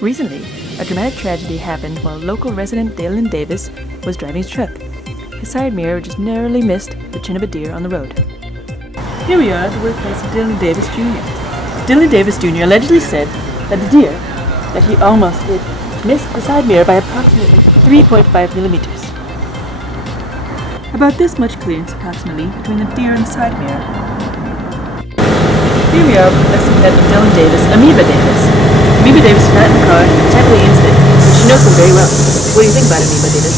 Recently, a dramatic tragedy happened while local resident Dylan Davis was driving his truck. His side mirror just narrowly missed the chin of a deer on the road. Here we are at the workplace of Dylan Davis Jr. Dylan Davis Jr. allegedly said that the deer that he almost hit missed the side mirror by approximately 3.5 millimeters. About this much clearance approximately between the deer and the side mirror. Here we are with the best pet of Dylan Davis, Amoeba Davis. Amoeba Davis was not in the car at the time of the incident, but she knows him very well. What do you think about Amoeba Davis?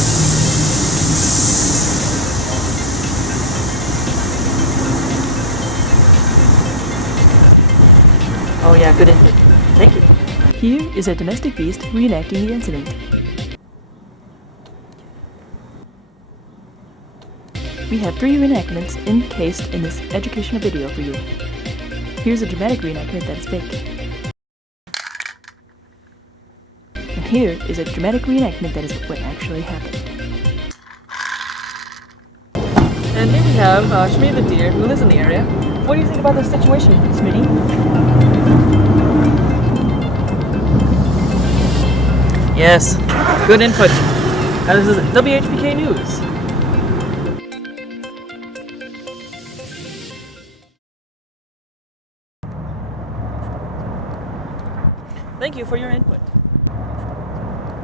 Oh yeah, good input. Thank you. Here is a domestic beast reenacting the incident. We have 3 reenactments encased in this educational video for you. Here's a dramatic reenactment that is fake. And here is a dramatic reenactment that is what actually happened. And here we have Shmi the deer, who lives in the area. What do you think about this situation, Smitty? Yes, good input. This is WPHK News. Thank you for your input.